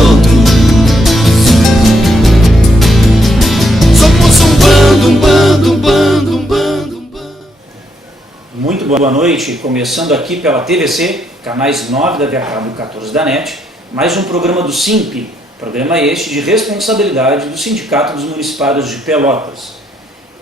todos. Somos um bando, um bando, um bando, um bando, um bando. Muito boa noite, começando aqui pela TVC, canais 9 da Via Cabo e 14 da NET, mais um programa do SIMP, programa este de responsabilidade do Sindicato dos Municipários de Pelotas.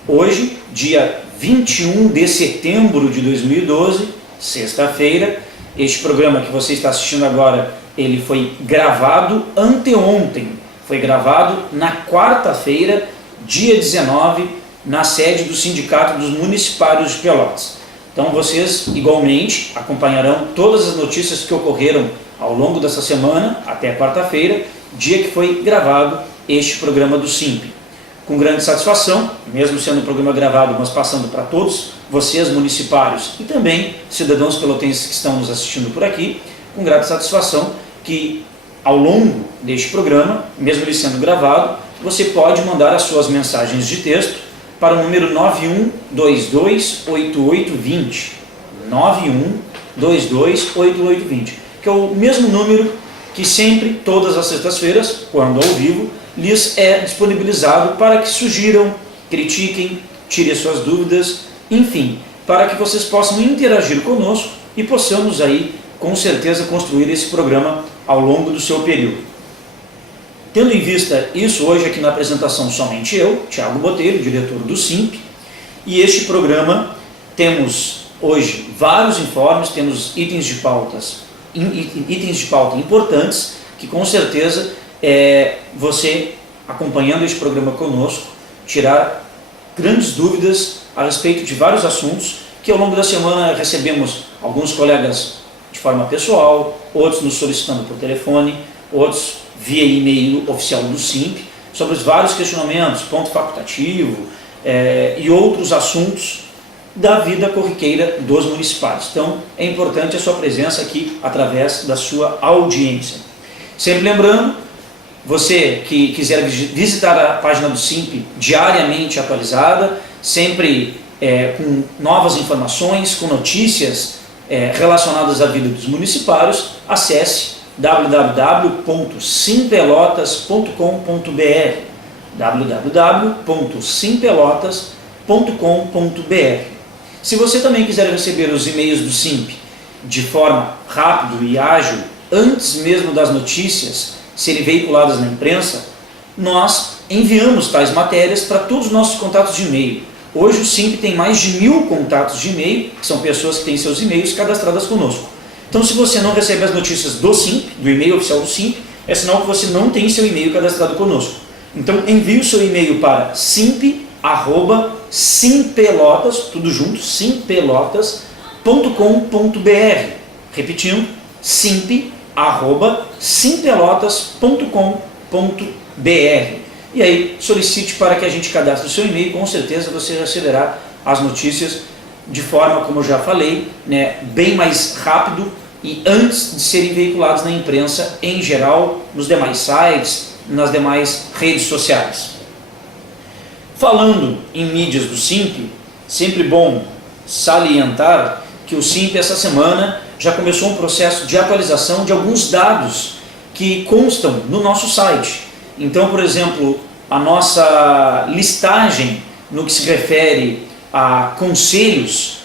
Hoje, dia 21 de setembro de 2012, sexta-feira, este programa que você está assistindo agora, ele foi gravado anteontem, foi gravado na quarta-feira, dia 19, na sede do Sindicato dos Municipários de Pelotas. Então vocês, igualmente, acompanharão todas as notícias que ocorreram ao longo dessa semana, até quarta-feira, dia que foi gravado este programa do SIMP. Com grande satisfação, mesmo sendo um programa gravado, mas passando para todos vocês, municipários, e também cidadãos pelotenses que estão nos assistindo por aqui, com grande satisfação que, ao longo deste programa, mesmo ele sendo gravado, você pode mandar as suas mensagens de texto para o número 91228820, 91228820, que é o mesmo número que sempre, todas as sextas-feiras, quando ao vivo, lhes é disponibilizado para que sugiram, critiquem, tirem suas dúvidas, enfim, para que vocês possam interagir conosco e possamos aí, com certeza, construir esse programa ao longo do seu período. Tendo em vista isso, hoje aqui na apresentação somente eu, Thiago Botelho, diretor do SIMP, e este programa temos hoje vários informes, temos itens de pauta importantes que com certeza você, acompanhando este programa conosco, tirar grandes dúvidas a respeito de vários assuntos que ao longo da semana recebemos alguns colegas de forma pessoal, outros nos solicitando por telefone, outros via e-mail oficial do SIMP, sobre os vários questionamentos, ponto facultativo e outros assuntos da vida corriqueira dos municipários. Então, é importante a sua presença aqui através da sua audiência. Sempre lembrando, você que quiser visitar a página do SIMP diariamente atualizada, sempre com novas informações, com notícias relacionadas à vida dos municipários, acesse www.simpelotas.com.br www.simpelotas.com.br. Se você também quiser receber os e-mails do SIMP de forma rápida e ágil, antes mesmo das notícias serem veiculadas na imprensa, nós enviamos tais matérias para todos os nossos contatos de e-mail. Hoje o SIMP tem mais de 1000 contatos de e-mail, que são pessoas que têm seus e-mails cadastradas conosco. Então, se você não recebe as notícias do SIMP, do e-mail oficial do SIMP, é sinal que você não tem seu e-mail cadastrado conosco. Então, envie o seu e-mail para simp@simpelotas, tudo junto, simpelotas.com.br. Repetindo, simp@simpelotas.com.br. E aí, solicite para que a gente cadastre o seu e-mail, com certeza você receberá as notícias de forma, como eu já falei, bem mais rápido e antes de serem veiculados na imprensa em geral, nos demais sites, nas demais redes sociais. Falando em mídias do SIMP, sempre bom salientar que o SIMP essa semana já começou um processo de atualização de alguns dados que constam no nosso site. Então, por exemplo, a nossa listagem no que se refere a conselhos,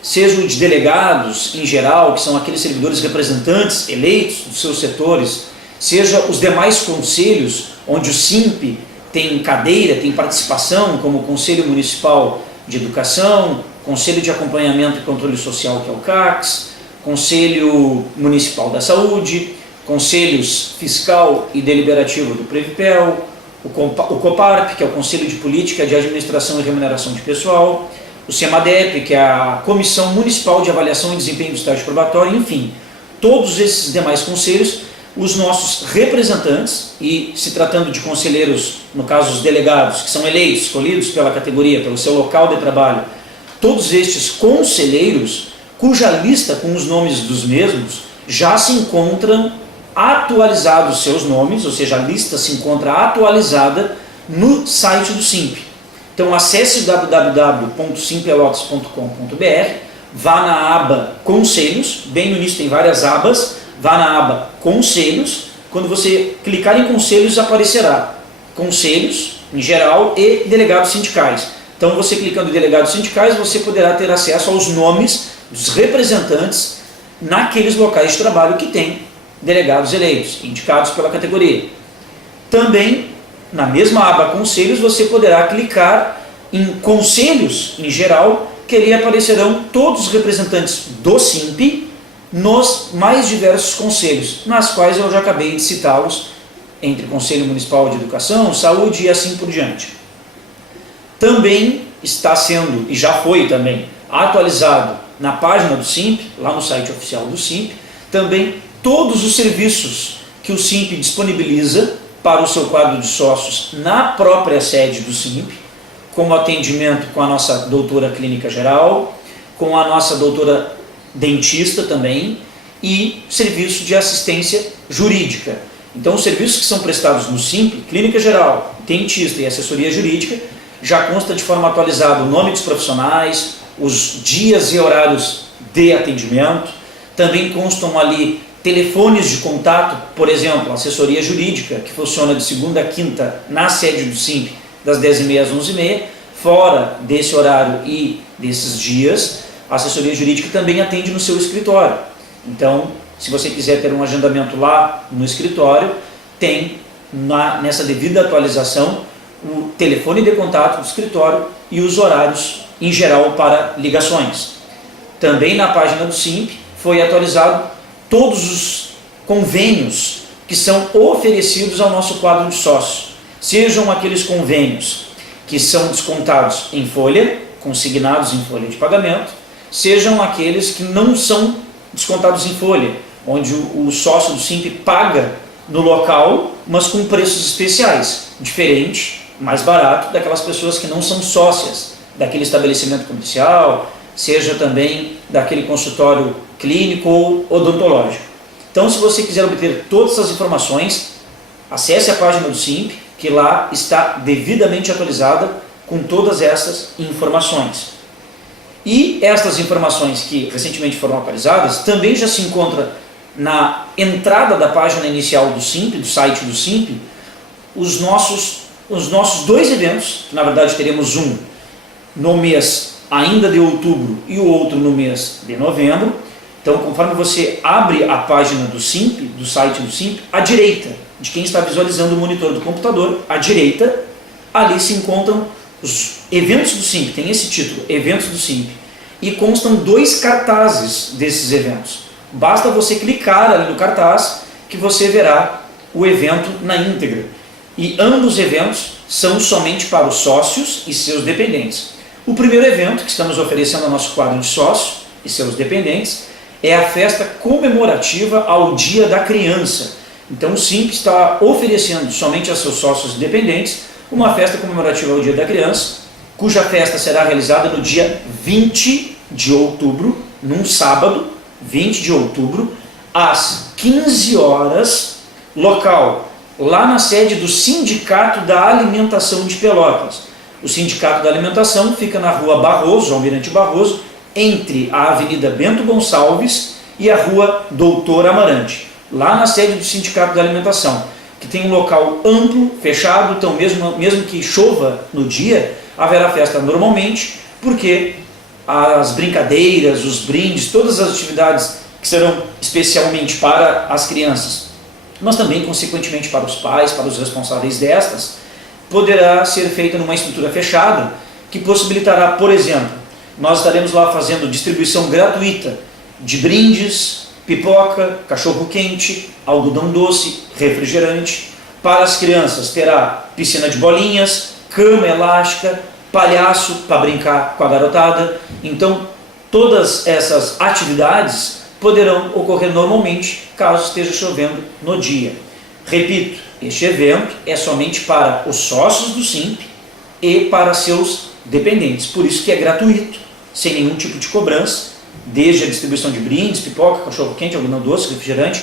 sejam de delegados em geral, que são aqueles servidores representantes eleitos dos seus setores, seja os demais conselhos onde o SIMP tem cadeira, tem participação, como o Conselho Municipal de Educação, Conselho de Acompanhamento e Controle Social, que é o CACS, Conselho Municipal da Saúde, Conselhos Fiscal e Deliberativo do Previpel, o COPARP, que é o Conselho de Política de Administração e Remuneração de Pessoal, o CEMADEP, que é a Comissão Municipal de Avaliação e Desempenho do Estágio Probatório, enfim, todos esses demais conselhos, os nossos representantes, e se tratando de conselheiros, no caso os delegados, que são eleitos, escolhidos pela categoria, pelo seu local de trabalho, todos estes conselheiros, cuja lista com os nomes dos mesmos já se encontram atualizados seus nomes, ou seja, a lista se encontra atualizada no site do SIMP. Então acesse www.simpelotas.com.br, vá na aba Conselhos, bem no início tem várias abas, vá na aba Conselhos. Quando você clicar em Conselhos, aparecerá Conselhos em geral e delegados sindicais. Então, você clicando em delegados sindicais, você poderá ter acesso aos nomes dos representantes naqueles locais de trabalho que têm delegados eleitos, indicados pela categoria. Também, na mesma aba Conselhos, você poderá clicar em Conselhos em geral, que ali aparecerão todos os representantes do SIMP nos mais diversos conselhos, nas quais eu já acabei de citá-los, entre Conselho Municipal de Educação, Saúde e assim por diante. Também está sendo, e já foi também, atualizado na página do SIMP, lá no site oficial do SIMP, também todos os serviços que o SIMP disponibiliza para o seu quadro de sócios na própria sede do SIMP, como atendimento com a nossa doutora clínica geral, com a nossa doutora dentista também, e serviço de assistência jurídica. Então, os serviços que são prestados no SIMP, clínica geral, dentista e assessoria jurídica, já consta de forma atualizada o nome dos profissionais, os dias e horários de atendimento, também constam ali telefones de contato, por exemplo, assessoria jurídica, que funciona de segunda a quinta na sede do SIMP, das 10h30 às 11h30, fora desse horário e desses dias, a assessoria jurídica também atende no seu escritório. Então, se você quiser ter um agendamento lá no escritório, tem nessa devida atualização o telefone de contato do escritório e os horários em geral para ligações. Também na página do SIMP foi atualizado todos os convênios que são oferecidos ao nosso quadro de sócios, sejam aqueles convênios que são descontados em folha, consignados em folha de pagamento, sejam aqueles que não são descontados em folha, onde o sócio do SIMP paga no local, mas com preços especiais, diferente, mais barato daquelas pessoas que não são sócias daquele estabelecimento comercial, seja também daquele consultório clínico ou odontológico. Então, se você quiser obter todas essas informações, acesse a página do SIMP, que lá está devidamente atualizada com todas essas informações. E estas informações que recentemente foram atualizadas também já se encontra na entrada da página inicial do SIMP, do site do SIMP, os nossos dois eventos, que na verdade teremos um no mês ainda de outubro e o outro no mês de novembro. Então, conforme você abre a página do SIMP, do site do SIMP, à direita de quem está visualizando o monitor do computador, à direita, ali se encontram os eventos do SIMP, tem esse título, Eventos do SIMP, e constam dois cartazes desses eventos. Basta você clicar ali no cartaz que você verá o evento na íntegra. E ambos os eventos são somente para os sócios e seus dependentes. O primeiro evento que estamos oferecendo ao nosso quadro de sócios e seus dependentes é a festa comemorativa ao Dia da Criança. Então o SIMP está oferecendo somente a seus sócios e dependentes uma festa comemorativa ao Dia da Criança, cuja festa será realizada no dia 20 de outubro, num sábado, 20 de outubro, às 15 horas, local, lá na sede do Sindicato da Alimentação de Pelotas. O Sindicato da Alimentação fica na rua Barroso, Almirante Barroso, entre a Avenida Bento Gonçalves e a rua Doutor Amarante, lá na sede do Sindicato da Alimentação, que tem um local amplo, fechado, então mesmo que chova no dia, haverá festa normalmente, porque as brincadeiras, os brindes, todas as atividades que serão especialmente para as crianças, mas também consequentemente para os pais, para os responsáveis destas, poderá ser feita numa estrutura fechada, que possibilitará, por exemplo, nós estaremos lá fazendo distribuição gratuita de brindes, pipoca, cachorro-quente, algodão doce, refrigerante. Para as crianças terá piscina de bolinhas, cama elástica, palhaço para brincar com a garotada. Então, todas essas atividades poderão ocorrer normalmente caso esteja chovendo no dia. Repito, este evento é somente para os sócios do SIMP e para seus dependentes, por isso que é gratuito, sem nenhum tipo de cobrança, desde a distribuição de brindes, pipoca, cachorro-quente, algodão doce, refrigerante,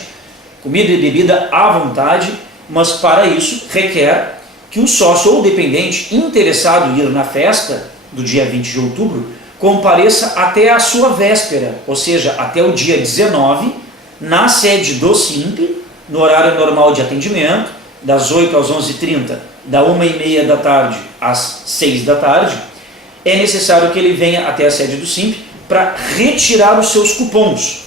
comida e bebida à vontade, mas para isso requer que o sócio ou dependente interessado em ir na festa do dia 20 de outubro compareça até a sua véspera, ou seja, até o dia 19, na sede do SIMP, no horário normal de atendimento, das 8 às 11h30, da 1h30 da tarde às 6 da tarde, é necessário que ele venha até a sede do SIMP para retirar os seus cupons.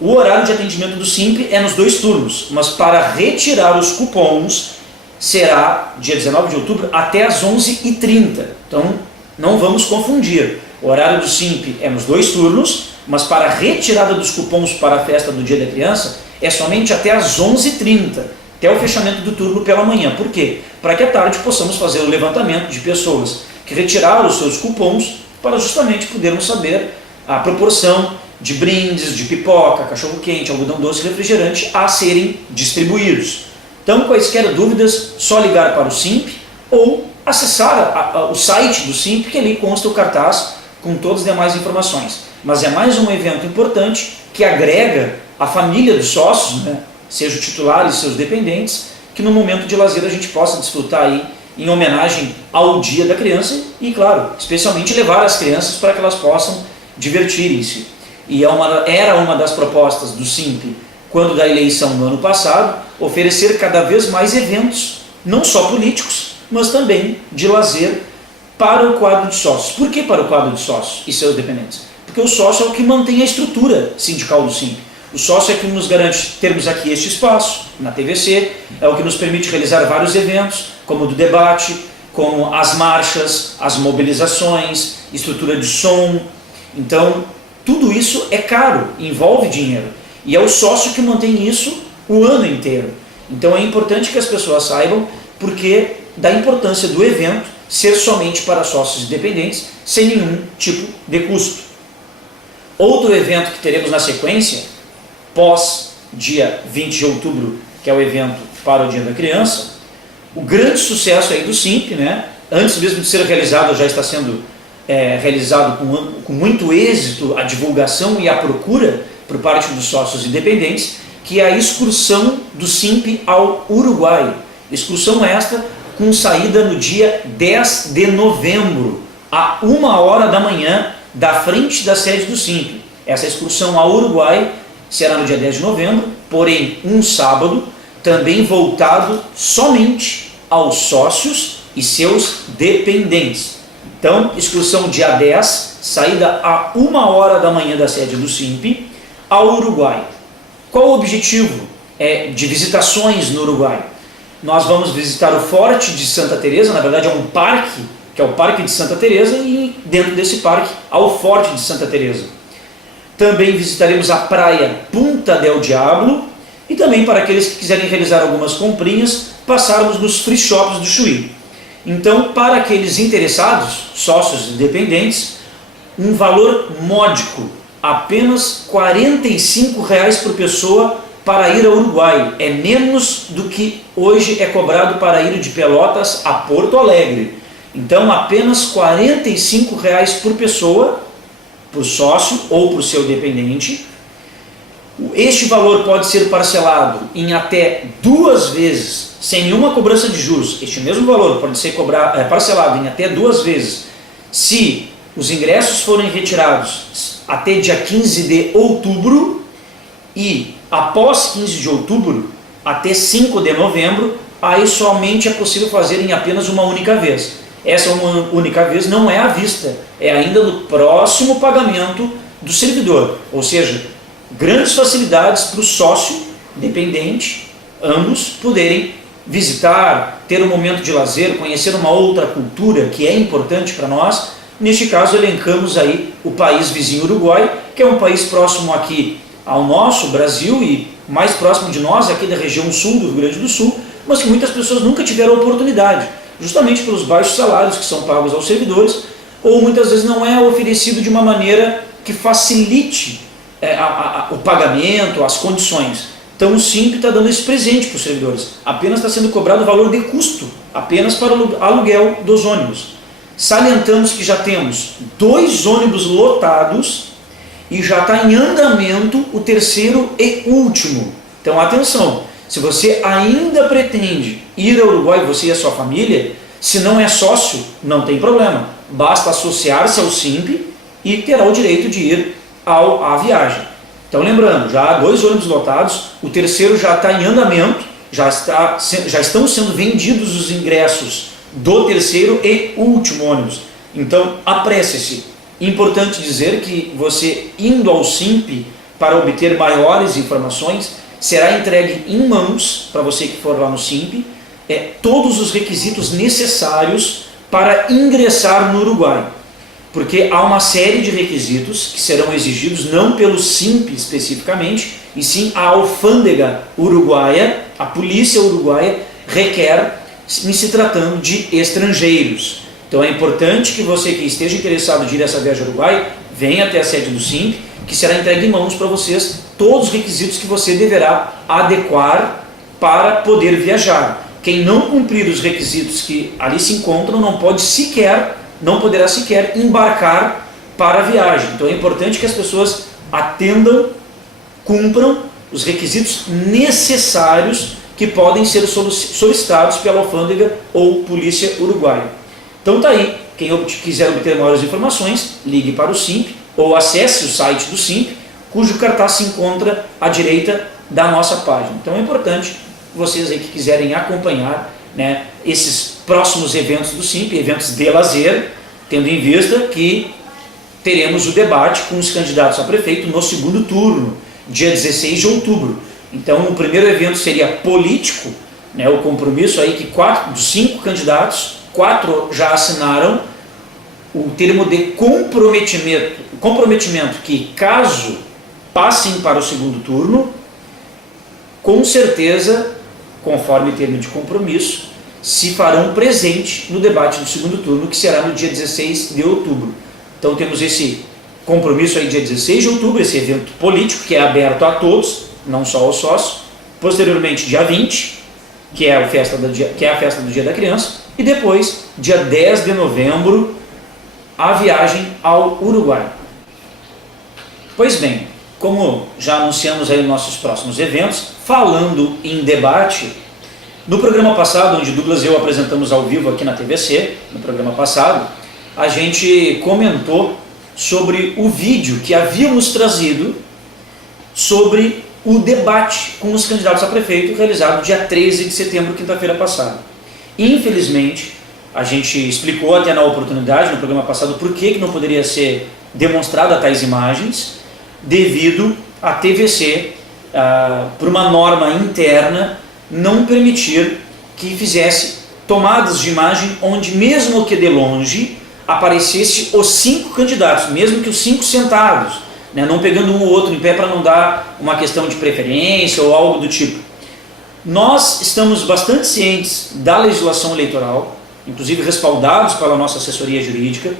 O horário de atendimento do SIMP é nos 2 turnos, mas para retirar os cupons será dia 19 de outubro até às 11h30. Então não vamos confundir. O horário do SIMP é nos 2 turnos, mas para a retirada dos cupons para a festa do Dia da Criança é somente até às 11h30, até o fechamento do turno pela manhã. Por quê? Para que à tarde possamos fazer o levantamento de pessoas que retiraram os seus cupons para justamente podermos saber a proporção de brindes, de pipoca, cachorro-quente, algodão doce e refrigerante a serem distribuídos. Então, quaisquer dúvidas, só ligar para o SIMP ou acessar o site do SIMP, que ali consta o cartaz com todas as demais informações. Mas é mais um evento importante que agrega a família dos sócios, né, seja o titular e seus dependentes, que no momento de lazer a gente possa desfrutar aí em homenagem ao Dia da Criança e, claro, especialmente levar as crianças para que elas possam divertirem-se. E era uma das propostas do SIMP, quando da eleição no ano passado, oferecer cada vez mais eventos, não só políticos, mas também de lazer para o quadro de sócios. Por que para o quadro de sócios e seus dependentes? Porque o sócio é o que mantém a estrutura sindical do SIMP. O sócio é que nos garante termos aqui este espaço, na TVC, é o que nos permite realizar vários eventos, como o do debate, como as marchas, as mobilizações, estrutura de som. Então, tudo isso é caro, envolve dinheiro. E é o sócio que mantém isso o ano inteiro. Então é importante que as pessoas saibam porque da importância do evento ser somente para sócios independentes, sem nenhum tipo de custo. Outro evento que teremos na sequência, pós dia 20 de outubro, que é o evento para o Dia da Criança, o grande sucesso aí do SIMP, né? Antes mesmo de ser realizado, já está sendo realizado com muito êxito a divulgação e a procura por parte dos sócios independentes, que é a excursão do SIMP ao Uruguai. Excursão esta com saída no dia 10 de novembro, a 1h da manhã, da frente da sede do SIMP. Essa excursão ao Uruguai será no dia 10 de novembro, porém um sábado, também voltado somente aos sócios e seus dependentes. Então, excursão dia 10, saída a 1h da manhã da sede do SIMP ao Uruguai. Qual o objetivo de visitações no Uruguai? Nós vamos visitar o Forte de Santa Teresa, na verdade é um parque, que é o Parque de Santa Teresa, e dentro desse parque há o Forte de Santa Teresa. Também visitaremos a praia Punta del Diablo e também, para aqueles que quiserem realizar algumas comprinhas, passarmos nos free shops do Chuí. Então, para aqueles interessados, sócios independentes, um valor módico, apenas R$ 45,00 por pessoa para ir ao Uruguai. É menos do que hoje é cobrado para ir de Pelotas a Porto Alegre. Então, apenas R$ 45,00 por pessoa, por sócio ou por seu dependente. Este valor pode ser parcelado em até 2 vezes, sem nenhuma cobrança de juros. Este mesmo valor pode ser parcelado em até 2 vezes, se os ingressos forem retirados até dia 15 de outubro e após 15 de outubro até 5 de novembro, aí somente é possível fazer em apenas uma única vez. Essa uma única vez não é à vista, é ainda no próximo pagamento do servidor, ou seja, grandes facilidades para o sócio dependente, ambos poderem visitar, ter um momento de lazer, conhecer uma outra cultura que é importante para nós. Neste caso, elencamos aí o país vizinho Uruguai, que é um país próximo aqui ao nosso Brasil e mais próximo de nós, aqui da região sul do Rio Grande do Sul, mas que muitas pessoas nunca tiveram oportunidade, justamente pelos baixos salários que são pagos aos servidores, ou muitas vezes não é oferecido de uma maneira que facilite o pagamento, as condições. Então o SIMP está dando esse presente para os servidores, apenas está sendo cobrado o valor de custo, apenas para o aluguel dos ônibus. Salientamos que já temos 2 ônibus lotados e já está em andamento o 3º e último. Então atenção, se você ainda pretende ir ao Uruguai, você e a sua família, se não é sócio, não tem problema, basta associar-se ao SIMP e terá o direito de ir à viagem. Então lembrando, já há 2 ônibus lotados, o terceiro já está em andamento, já estão sendo vendidos os ingressos do terceiro e último ônibus. Então apresse-se. Importante dizer que você indo ao SINP para obter maiores informações, será entregue em mãos, para você que for lá no SINP, todos os requisitos necessários para ingressar no Uruguai. Porque há uma série de requisitos que serão exigidos não pelo SINP especificamente, e sim a alfândega uruguaia, a polícia uruguaia requer em se tratando de estrangeiros. Então é importante que você que esteja interessado em ir a essa viagem ao Uruguai, venha até a sede do SINP, que será entregue em mãos para vocês todos os requisitos que você deverá adequar para poder viajar. Quem não cumprir os requisitos que ali se encontram não poderá sequer embarcar para a viagem. Então é importante que as pessoas atendam, cumpram os requisitos necessários que podem ser solicitados pela alfândega ou polícia uruguaia. Então tá aí, quem quiser obter maiores informações, ligue para o SINP ou acesse o site do SINP, cujo cartaz se encontra à direita da nossa página. Então é importante vocês aí que quiserem acompanhar, né, esses próximos eventos do SINP, eventos de lazer, tendo em vista que teremos o debate com os candidatos a prefeito no segundo turno, dia 16 de outubro. Então o primeiro evento seria político, né, o compromisso aí que dos 5 candidatos, 4 já assinaram o termo de comprometimento que, caso passem para o segundo turno, com certeza, conforme termo de compromisso, se farão presente no debate do segundo turno, que será no dia 16 de outubro. Então temos esse compromisso aí dia 16 de outubro, esse evento político que é aberto a todos, não só aos sócios. Posteriormente, dia 20, que é a festa do Dia da Criança, e depois, dia 10 de novembro, a viagem ao Uruguai. Pois bem, como já anunciamos aí nossos próximos eventos, falando em debate, no programa passado, onde Douglas e eu apresentamos ao vivo aqui na TVC, no programa passado, a gente comentou sobre o vídeo que havíamos trazido sobre o debate com os candidatos a prefeito realizado dia 13 de setembro, quinta-feira passada. Infelizmente, a gente explicou até na oportunidade, no programa passado, por que não poderia ser demonstrada tais imagens, devido à TVC, por uma norma interna, não permitir que fizesse tomadas de imagem onde, mesmo que de longe, aparecesse os 5 candidatos, mesmo que os 5 sentados, né, não pegando um ou outro em pé para não dar uma questão de preferência ou algo do tipo. Nós estamos bastante cientes da legislação eleitoral, inclusive respaldados pela nossa assessoria jurídica.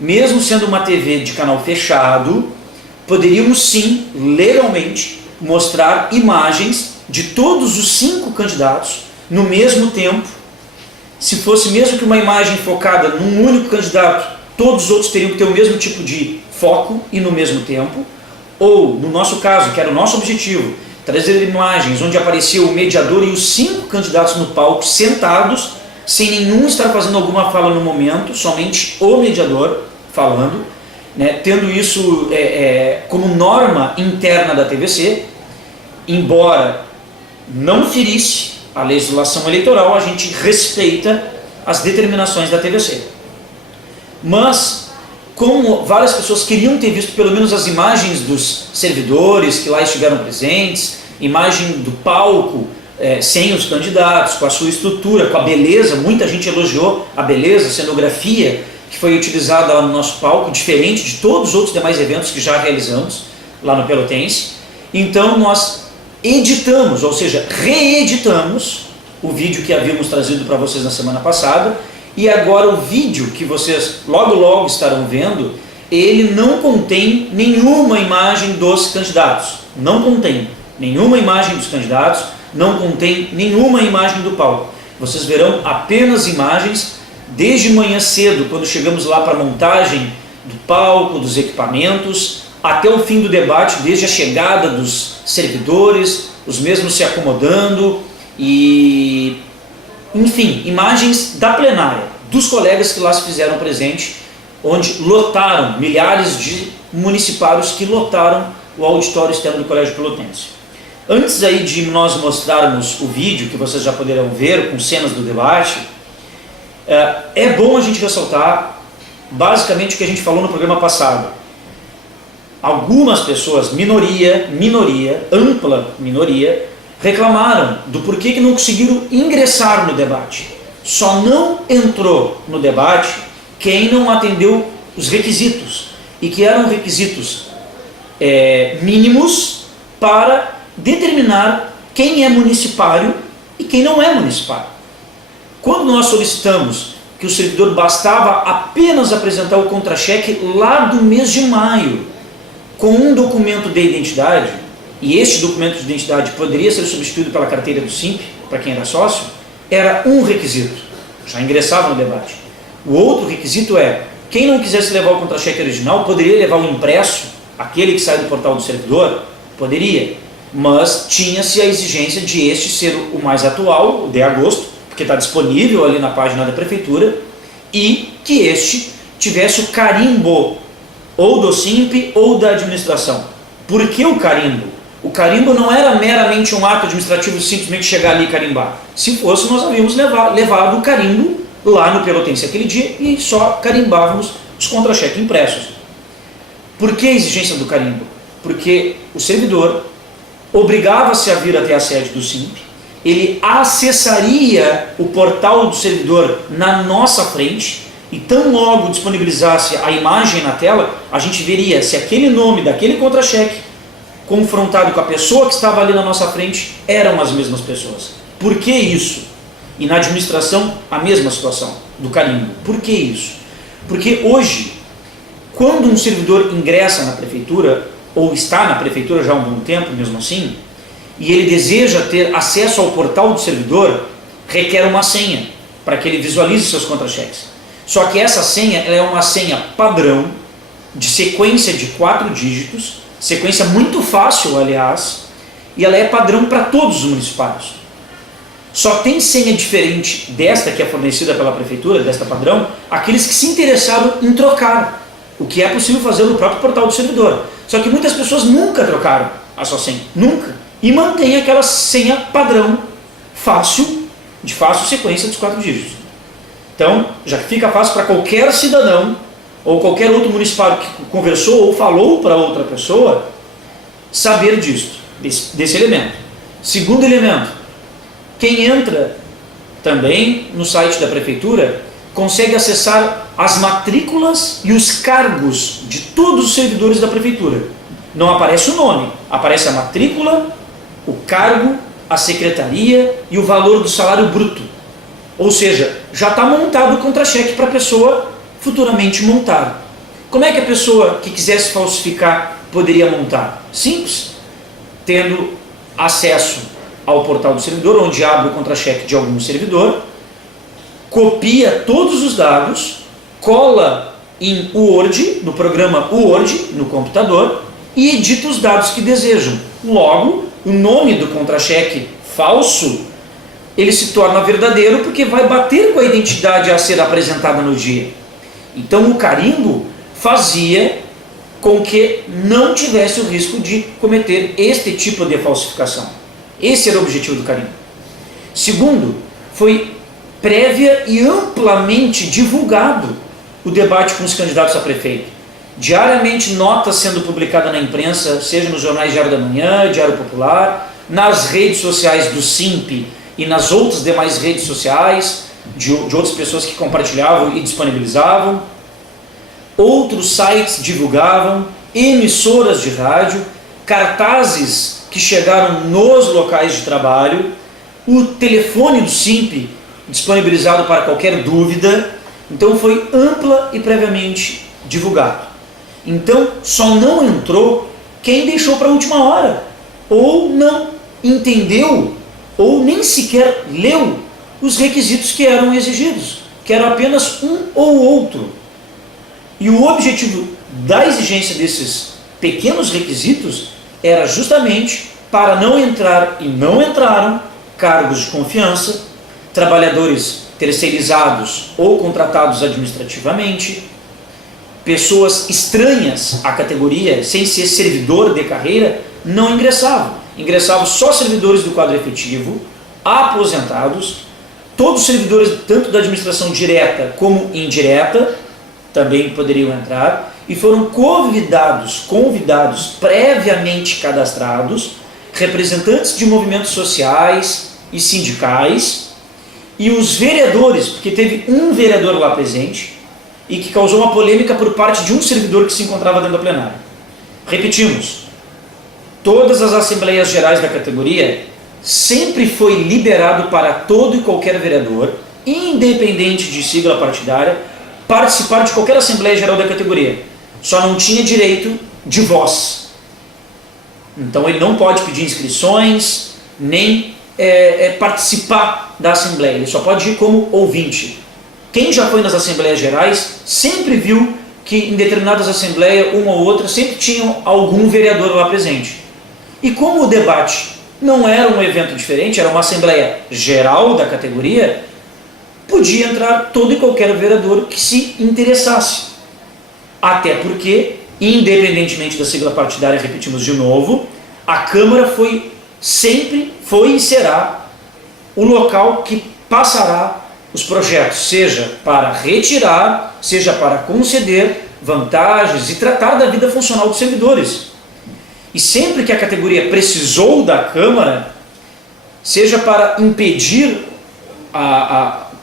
Mesmo sendo uma TV de canal fechado, poderíamos sim, legalmente, mostrar imagens de todos os 5 candidatos no mesmo tempo. Se fosse mesmo que uma imagem focada num único candidato, todos os outros teriam que ter o mesmo tipo de foco e no mesmo tempo. Ou, no nosso caso, que era o nosso objetivo, trazer imagens onde aparecia o mediador e os 5 candidatos no palco sentados, sem nenhum estar fazendo alguma fala no momento, somente o mediador falando, né, tendo isso como norma interna da TVC. Embora não ferisse a legislação eleitoral, a gente respeita as determinações da TVC. Mas, como várias pessoas queriam ter visto pelo menos as imagens dos servidores que lá estiveram presentes, imagem do palco, sem os candidatos, com a sua estrutura, com a beleza, muita gente elogiou a beleza, a cenografia que foi utilizada lá no nosso palco, diferente de todos os outros demais eventos que já realizamos lá no Pelotense. Então nós editamos, ou seja, reeditamos o vídeo que havíamos trazido para vocês na semana passada, e agora o vídeo que vocês logo estarão vendo, ele não contém nenhuma imagem dos candidatos, não contém nenhuma imagem dos candidatos, não contém nenhuma imagem do palco. Vocês verão apenas imagens desde manhã cedo, quando chegamos lá para a montagem do palco, dos equipamentos, até o fim do debate, desde a chegada dos servidores, os mesmos se acomodando e, enfim, imagens da plenária, dos colegas que lá se fizeram presente, onde lotaram, milhares de municipários que lotaram o auditório externo do Colégio Pelotense. Antes aí de nós mostrarmos o vídeo, que vocês já poderão ver com cenas do debate, é bom a gente ressaltar basicamente o que a gente falou no programa passado. Algumas pessoas, minoria, ampla minoria, reclamaram do porquê que não conseguiram ingressar no debate. Só não entrou no debate quem não atendeu os requisitos, e que eram requisitos mínimos para determinar quem é municipário e quem não é municipário. Quando nós solicitamos que o servidor bastava apenas apresentar o contra-cheque lá do mês de maio, com um documento de identidade, e este documento de identidade poderia ser substituído pela carteira do SIMP, para quem era sócio, era um requisito, já ingressava no debate. O outro requisito quem não quisesse levar o contra-cheque original, poderia levar o impresso, aquele que sai do portal do servidor, poderia, mas tinha-se a exigência de este ser o mais atual, o de agosto, porque está disponível ali na página da prefeitura, e que este tivesse o carimbo ou do SIMP ou da administração. Por que o carimbo? O carimbo não era meramente um ato administrativo, simplesmente chegar ali e carimbar. Se fosse, nós havíamos levado o carimbo lá no Pelotense aquele dia e só carimbávamos os contra-cheques impressos. Por que a exigência do carimbo? Porque o servidor obrigava-se a vir até a sede do SIMP, ele acessaria o portal do servidor na nossa frente, e tão logo disponibilizasse a imagem na tela, a gente veria se aquele nome daquele contra-cheque, confrontado com a pessoa que estava ali na nossa frente, eram as mesmas pessoas. Por que isso? E na administração, a mesma situação do carimbo. Por que isso? Porque hoje, quando um servidor ingressa na prefeitura, ou está na prefeitura já há um bom tempo, mesmo assim, e ele deseja ter acesso ao portal do servidor, requer uma senha, para que ele visualize seus contra-cheques. Só que essa senha é uma senha padrão, de sequência de 4 dígitos, sequência muito fácil, aliás, e ela é padrão para todos os municipários. Só tem senha diferente desta que é fornecida pela prefeitura, desta padrão, aqueles que se interessaram em trocar, o que é possível fazer no próprio portal do servidor. Só que muitas pessoas nunca trocaram a sua senha, nunca, e mantém aquela senha padrão, fácil, de fácil sequência dos 4 dígitos. Então, já fica fácil para qualquer cidadão ou qualquer outro municipário que conversou ou falou para outra pessoa saber disso, desse elemento. Segundo elemento, quem entra também no site da prefeitura consegue acessar as matrículas e os cargos de todos os servidores da prefeitura. Não aparece o nome, aparece a matrícula, o cargo, a secretaria e o valor do salário bruto. Ou seja, já está montado o contra-cheque para a pessoa futuramente montar. Como é que a pessoa que quisesse falsificar poderia montar? Simples, tendo acesso ao portal do servidor, onde abre o contra-cheque de algum servidor, copia todos os dados, cola em Word, no programa Word, no computador, e edita os dados que desejam. Logo, o nome do contra-cheque falso, ele se torna verdadeiro porque vai bater com a identidade a ser apresentada no dia. Então o carimbo fazia com que não tivesse o risco de cometer este tipo de falsificação. Esse era o objetivo do carimbo. Segundo, foi prévia e amplamente divulgado o debate com os candidatos a prefeito. Diariamente notas sendo publicadas na imprensa, seja nos jornais Diário da Manhã, Diário Popular, nas redes sociais do SIMP e nas outras demais redes sociais, de outras pessoas que compartilhavam e disponibilizavam. Outros sites divulgavam, emissoras de rádio, cartazes que chegaram nos locais de trabalho, o telefone do SIMP disponibilizado para qualquer dúvida. Então foi ampla e previamente divulgado. Então só não entrou quem deixou para a última hora, ou não entendeu, ou nem sequer leu os requisitos que eram exigidos, que eram apenas um ou outro. E o objetivo da exigência desses pequenos requisitos era justamente para não entrar, e não entraram, cargos de confiança, trabalhadores terceirizados ou contratados administrativamente, pessoas estranhas à categoria, sem ser servidor de carreira, não ingressavam. Ingressavam só servidores do quadro efetivo, aposentados, todos os servidores, tanto da administração direta como indireta, também poderiam entrar, e foram convidados previamente cadastrados, representantes de movimentos sociais e sindicais, e os vereadores, porque teve um vereador lá presente, e que causou uma polêmica por parte de um servidor que se encontrava dentro da plenária. Repetimos, todas as assembleias gerais da categoria sempre foi liberado para todo e qualquer vereador, independente de sigla partidária, participar de qualquer assembleia geral da categoria. Só não tinha direito de voz. Então ele não pode pedir inscrições, nem participar da assembleia, ele só pode ir como ouvinte. Quem já foi nas assembleias gerais sempre viu que em determinadas assembleias, uma ou outra, sempre tinham algum vereador lá presente. E como o debate não era um evento diferente, era uma assembleia geral da categoria, podia entrar todo e qualquer vereador que se interessasse. Até porque, independentemente da sigla partidária, repetimos de novo, a Câmara sempre foi e será o local que passará os projetos, seja para retirar, seja para conceder vantagens e tratar da vida funcional dos servidores. E sempre que a categoria precisou da Câmara, seja para impedir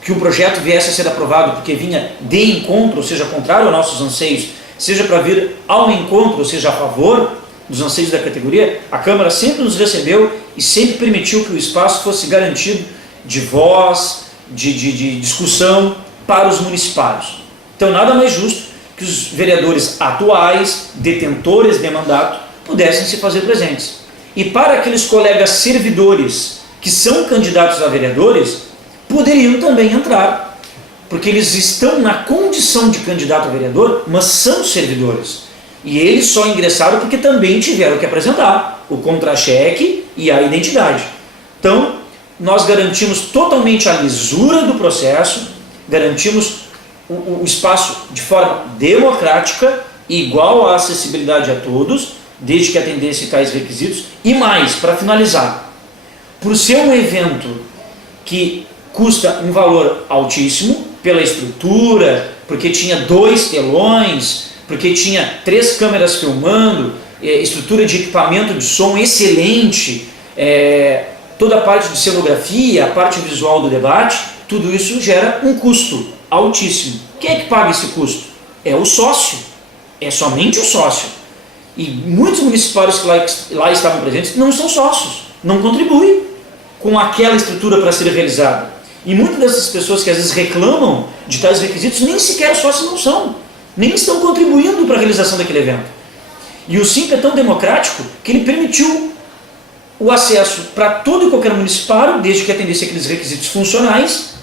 que o projeto viesse a ser aprovado porque vinha de encontro, ou seja, contrário aos nossos anseios, seja para vir ao encontro, ou seja, a favor dos anseios da categoria, a Câmara sempre nos recebeu e sempre permitiu que o espaço fosse garantido de voz, de discussão para os municipários. Então, nada mais justo que os vereadores atuais, detentores de mandato, pudessem se fazer presentes. E para aqueles colegas servidores que são candidatos a vereadores, poderiam também entrar, porque eles estão na condição de candidato a vereador, mas são servidores. E eles só ingressaram porque também tiveram que apresentar o contra-cheque e a identidade. Então, nós garantimos totalmente a lisura do processo, garantimos o espaço de forma democrática, igual à acessibilidade a todos, desde que atendesse tais requisitos. E mais, para finalizar, por ser um evento que custa um valor altíssimo, pela estrutura, porque tinha 2 telões, porque tinha 3 câmeras filmando, estrutura de equipamento de som excelente, toda a parte de cenografia, a parte visual do debate, tudo isso gera um custo altíssimo. Quem é que paga esse custo? É o sócio, é somente o sócio. E muitos municipários que lá estavam presentes não são sócios, não contribuem com aquela estrutura para ser realizada. E muitas dessas pessoas que às vezes reclamam de tais requisitos nem sequer sócios não são, nem estão contribuindo para a realização daquele evento. E o SIMP é tão democrático que ele permitiu o acesso para todo e qualquer municipário, desde que atendesse aqueles requisitos funcionais,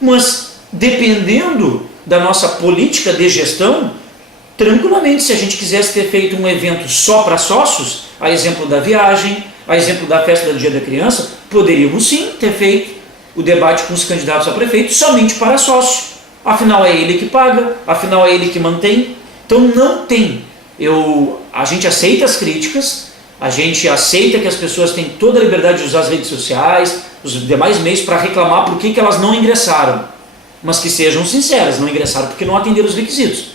mas dependendo da nossa política de gestão, tranquilamente, se a gente quisesse ter feito um evento só para sócios, a exemplo da viagem, a exemplo da festa do Dia da Criança, poderíamos sim ter feito o debate com os candidatos a prefeito somente para sócio. Afinal é ele que paga, afinal é ele que mantém. Então não tem. A gente aceita as críticas, a gente aceita que as pessoas têm toda a liberdade de usar as redes sociais, os demais meios para reclamar por que elas não ingressaram. Mas que sejam sinceras, não ingressaram porque não atenderam os requisitos.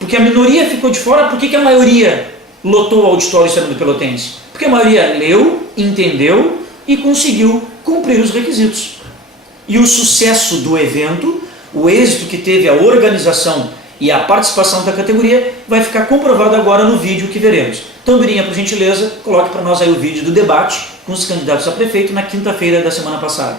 Porque a minoria ficou de fora, por que a maioria lotou o auditório Serrano do Pelotense? Porque a maioria leu, entendeu e conseguiu cumprir os requisitos. E o sucesso do evento, o êxito que teve a organização e a participação da categoria, vai ficar comprovado agora no vídeo que veremos. Então, Birinha, por gentileza, coloque para nós aí o vídeo do debate com os candidatos a prefeito na quinta-feira da semana passada.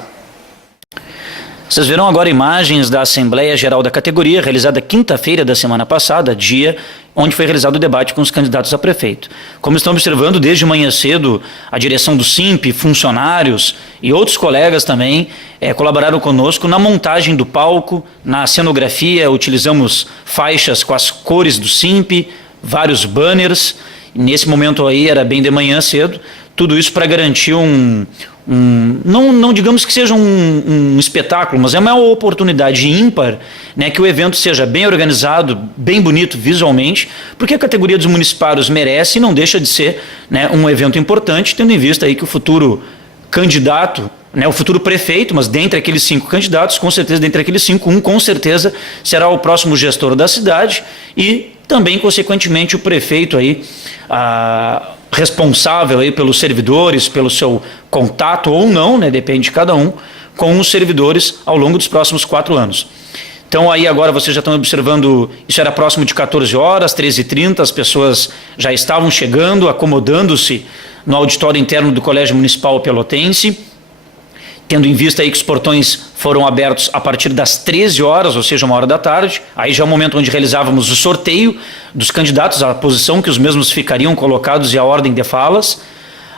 Vocês verão agora imagens da Assembleia Geral da categoria, realizada quinta-feira da semana passada, dia onde foi realizado o debate com os candidatos a prefeito. Como estão observando, desde manhã cedo, a direção do SIMP, funcionários e outros colegas também colaboraram conosco na montagem do palco, na cenografia, utilizamos faixas com as cores do SIMP, vários banners Nesse momento aí era bem de manhã cedo, tudo isso para garantir não digamos que seja um espetáculo, mas é uma oportunidade ímpar, né, que o evento seja bem organizado, bem bonito visualmente, porque a categoria dos municipários merece e não deixa de ser, né, um evento importante, tendo em vista aí que o futuro candidato, né, o futuro prefeito, mas dentre aqueles 5 candidatos, com certeza, dentre aqueles 5, um com certeza será o próximo gestor da cidade e também, consequentemente, o prefeito aí, responsável aí pelos servidores, pelo seu contato ou não, né, depende de cada um, com os servidores ao longo dos próximos 4 anos. Então aí agora vocês já estão observando, isso era próximo de 14 horas, 13h30, as pessoas já estavam chegando, acomodando-se no auditório interno do Colégio Municipal Pelotense, tendo em vista aí que os portões foram abertos a partir das 13 horas, ou seja, 1h da tarde, aí já é o momento onde realizávamos o sorteio dos candidatos, a posição que os mesmos ficariam colocados e a ordem de falas.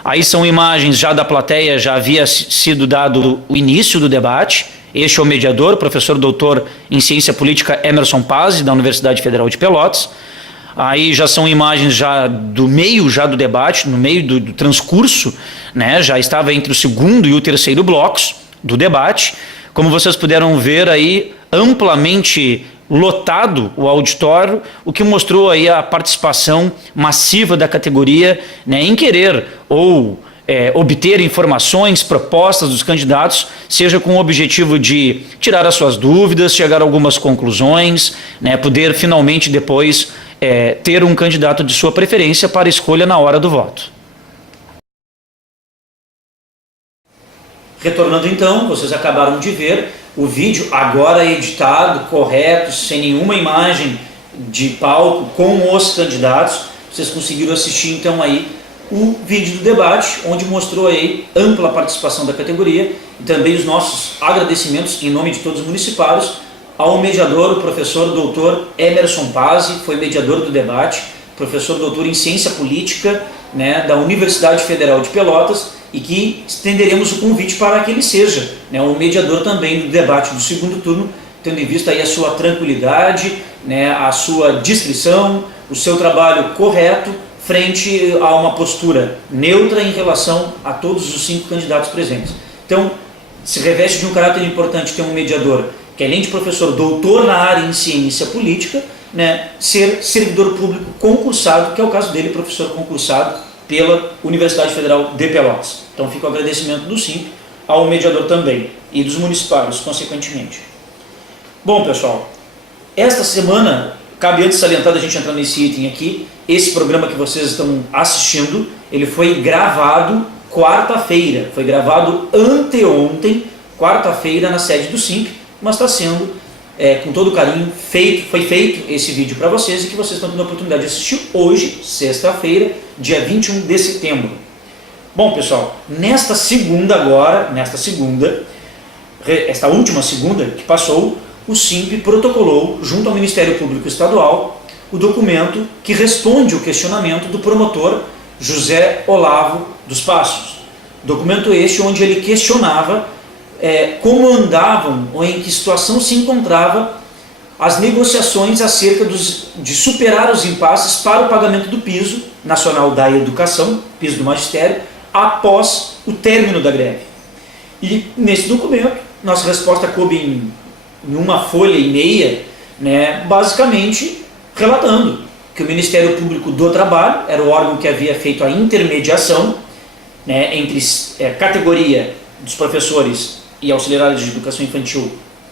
Aí são imagens já da plateia, já havia sido dado o início do debate. Este é o mediador, professor doutor em ciência política Emerson Pazzi, da Universidade Federal de Pelotas. Aí já são imagens já do meio já do debate, no meio do transcurso, né? Já estava entre o segundo e o terceiro blocos do debate. Como vocês puderam ver aí, amplamente lotado o auditório, o que mostrou aí a participação massiva da categoria, né, em querer ou obter informações, propostas dos candidatos, seja com o objetivo de tirar as suas dúvidas, chegar a algumas conclusões, né, poder finalmente depois ter um candidato de sua preferência para escolha na hora do voto. Retornando então, vocês acabaram de ver o vídeo agora editado, correto, sem nenhuma imagem de palco, com os candidatos. Vocês conseguiram assistir então aí o vídeo do debate, onde mostrou aí ampla participação da categoria e também os nossos agradecimentos em nome de todos os municipários ao mediador, o professor doutor Emerson Pazzi, foi mediador do debate, professor doutor em ciência política, né, da Universidade Federal de Pelotas, e que estenderemos o convite para que ele seja, né, o mediador também do debate do segundo turno, tendo em vista aí a sua tranquilidade, né, a sua discrição, o seu trabalho correto, frente a uma postura neutra em relação a todos os 5 candidatos presentes. Então, se reveste de um caráter importante ter um mediador que, além de professor doutor na área em ciência política, né, ser servidor público concursado, que é o caso dele, professor concursado pela Universidade Federal de Pelotas. Então fica o agradecimento do SIMP ao mediador também e dos municipários, consequentemente. Bom, pessoal, esta semana, cabe antes salientar, a gente entrar nesse item aqui, esse programa que vocês estão assistindo, ele foi gravado quarta-feira, foi gravado anteontem, quarta-feira, na sede do SIMP, mas está sendo, com todo carinho, foi feito esse vídeo para vocês e que vocês estão tendo a oportunidade de assistir hoje, sexta-feira, dia 21 de setembro. Bom, pessoal, esta última segunda que passou, o SIMP protocolou, junto ao Ministério Público Estadual, o documento que responde o questionamento do promotor José Olavo dos Passos. Documento este onde ele questionava como andavam ou em que situação se encontrava as negociações acerca de superar os impasses para o pagamento do piso nacional da educação, piso do magistério, após o término da greve. E nesse documento, nossa resposta coube em uma folha e meia, né, basicamente relatando que o Ministério Público do Trabalho era o órgão que havia feito a intermediação, né, entre categoria dos professores e auxiliares de educação infantil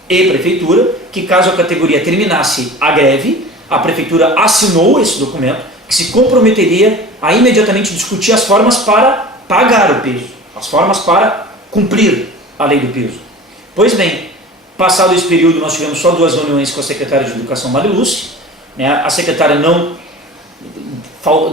e prefeitura, que caso a categoria terminasse a greve, a prefeitura assinou esse documento, que se comprometeria a imediatamente discutir as formas para pagar o piso, as formas para cumprir a lei do piso. Pois bem, passado esse período, nós tivemos só 2 reuniões com a secretária de Educação, Mariluce, né? A secretária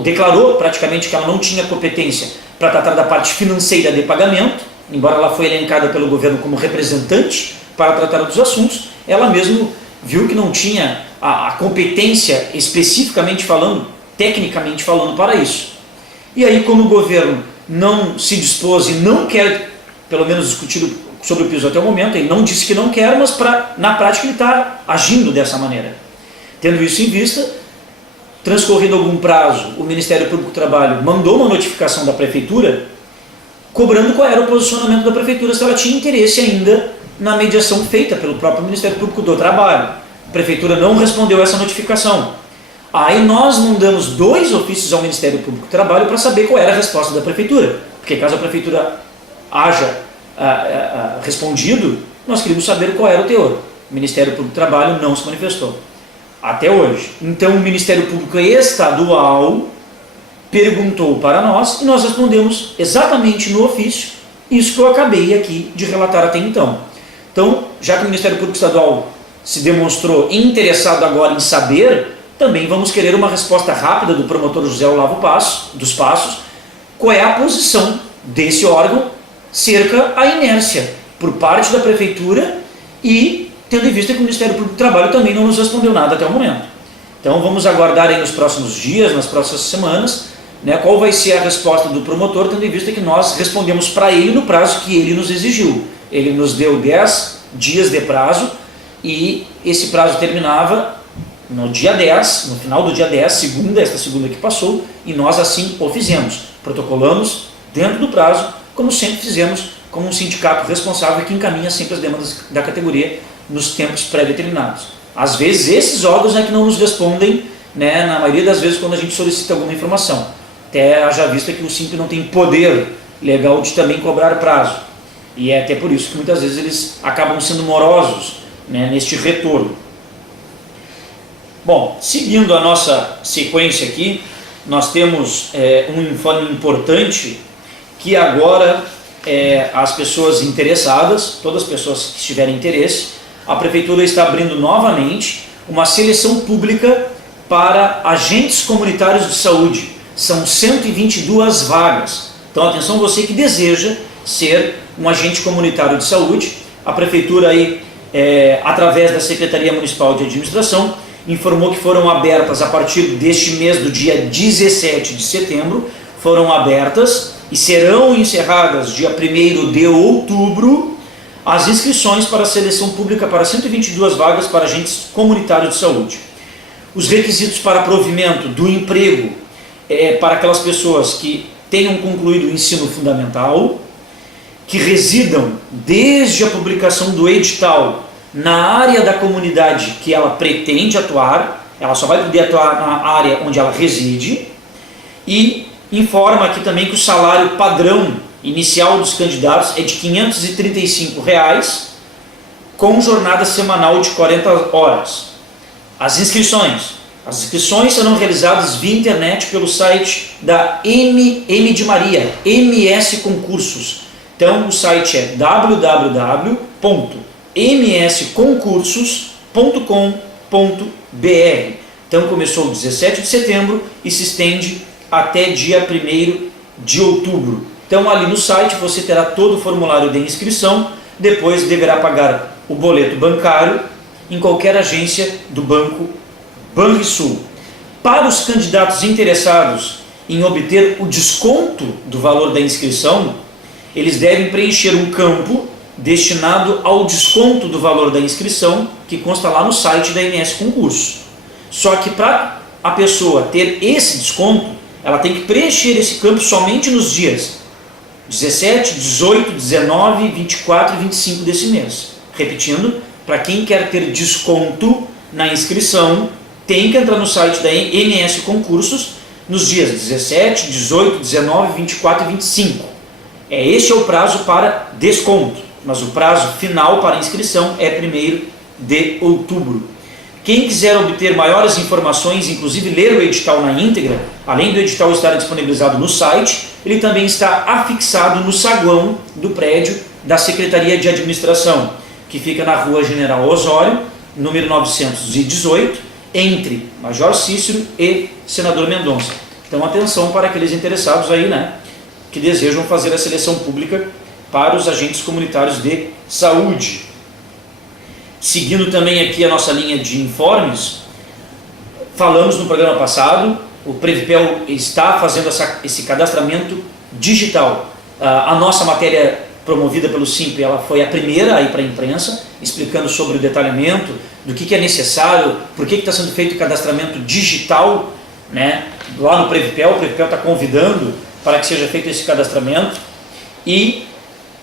declarou praticamente que ela não tinha competência para tratar da parte financeira de pagamento, embora ela foi elencada pelo governo como representante para tratar dos assuntos, ela mesmo viu que não tinha a competência, especificamente falando, tecnicamente falando, para isso. E aí, como o governo não se dispôs e não quer, pelo menos, discutir sobre o piso até o momento, ele não disse que não quer, mas na prática ele está agindo dessa maneira. Tendo isso em vista, transcorrido algum prazo, o Ministério Público do Trabalho mandou uma notificação da Prefeitura cobrando qual era o posicionamento da Prefeitura, se ela tinha interesse ainda na mediação feita pelo próprio Ministério Público do Trabalho. A Prefeitura não respondeu essa notificação. Aí nós mandamos 2 ofícios ao Ministério Público do Trabalho para saber qual era a resposta da Prefeitura, porque caso a Prefeitura haja respondido, nós queríamos saber qual era o teor. O Ministério Público do Trabalho não se manifestou, até hoje. Então o Ministério Público Estadual perguntou para nós e nós respondemos exatamente no ofício isso que eu acabei aqui de relatar até então. Então, já que o Ministério Público Estadual se demonstrou interessado agora em saber, também vamos querer uma resposta rápida do promotor José Olavo dos Passos, qual é a posição desse órgão cerca à inércia por parte da Prefeitura e tendo em vista que o Ministério Público do Trabalho também não nos respondeu nada até o momento. Então vamos aguardar aí nos próximos dias, nas próximas semanas, né, qual vai ser a resposta do promotor, tendo em vista que nós respondemos para ele no prazo que ele nos exigiu. Ele nos deu 10 dias de prazo e esse prazo terminava no dia 10, no final do dia 10, esta segunda que passou, e nós assim o fizemos. Protocolamos dentro do prazo, como sempre fizemos, como um sindicato responsável que encaminha sempre as demandas da categoria nos tempos pré-determinados. Às vezes esses órgãos é que não nos respondem, né, na maioria das vezes quando a gente solicita alguma informação. Até haja vista que o SIMP não tem poder legal de também cobrar prazo. E é até por isso que muitas vezes eles acabam sendo morosos, né, neste retorno. Bom, seguindo a nossa sequência aqui, nós temos um informe importante que agora as pessoas interessadas, todas as pessoas que tiverem interesse, a Prefeitura está abrindo novamente uma seleção pública para agentes comunitários de saúde. São 122 vagas. Então atenção você que deseja ser um agente comunitário de saúde. A Prefeitura aí, através da Secretaria Municipal de Administração, informou que foram abertas a partir deste mês, do dia 17 de setembro, foram abertas e serão encerradas dia 1º de outubro as inscrições para a seleção pública para 122 vagas para agentes comunitários de saúde. Os requisitos para provimento do emprego para aquelas pessoas que tenham concluído o ensino fundamental, que residam desde a publicação do edital na área da comunidade que ela pretende atuar, ela só vai poder atuar na área onde ela reside, e informa aqui também que o salário padrão inicial dos candidatos é de R$ 535, com jornada semanal de 40 horas. As inscrições serão realizadas via internet pelo site da M de Maria, MS Concursos. Então o site é www.msconcursos.com.br. Então começou 17 de setembro e se estende até dia 1º de outubro. Então ali no site você terá todo o formulário de inscrição, depois deverá pagar o boleto bancário em qualquer agência do Banco Banrisul. Para os candidatos interessados em obter o desconto do valor da inscrição, eles devem preencher um campo destinado ao desconto do valor da inscrição, que consta lá no site da MS Concursos. Só que para a pessoa ter esse desconto, ela tem que preencher esse campo somente nos dias 17, 18, 19, 24 e 25 desse mês. Repetindo, para quem quer ter desconto na inscrição, tem que entrar no site da MS Concursos nos dias 17, 18, 19, 24 e 25. Este é o prazo para desconto, mas o prazo final para inscrição é 1º de outubro. Quem quiser obter maiores informações, inclusive ler o edital na íntegra, além do edital estar disponibilizado no site, ele também está afixado no saguão do prédio da Secretaria de Administração, que fica na Rua General Osório, número 918, entre Major Cícero e Senador Mendonça. Então atenção para aqueles interessados aí, né, que desejam fazer a seleção pública para os agentes comunitários de saúde. Seguindo também aqui a nossa linha de informes, falamos no programa passado, o Previpel está fazendo esse cadastramento digital. A nossa matéria promovida pelo SIMP, ela foi a primeira a ir para a imprensa, explicando sobre o detalhamento do que é necessário, por que está sendo feito o cadastramento digital né? Lá no Previpel, o Previpel está convidando para que seja feito esse cadastramento, e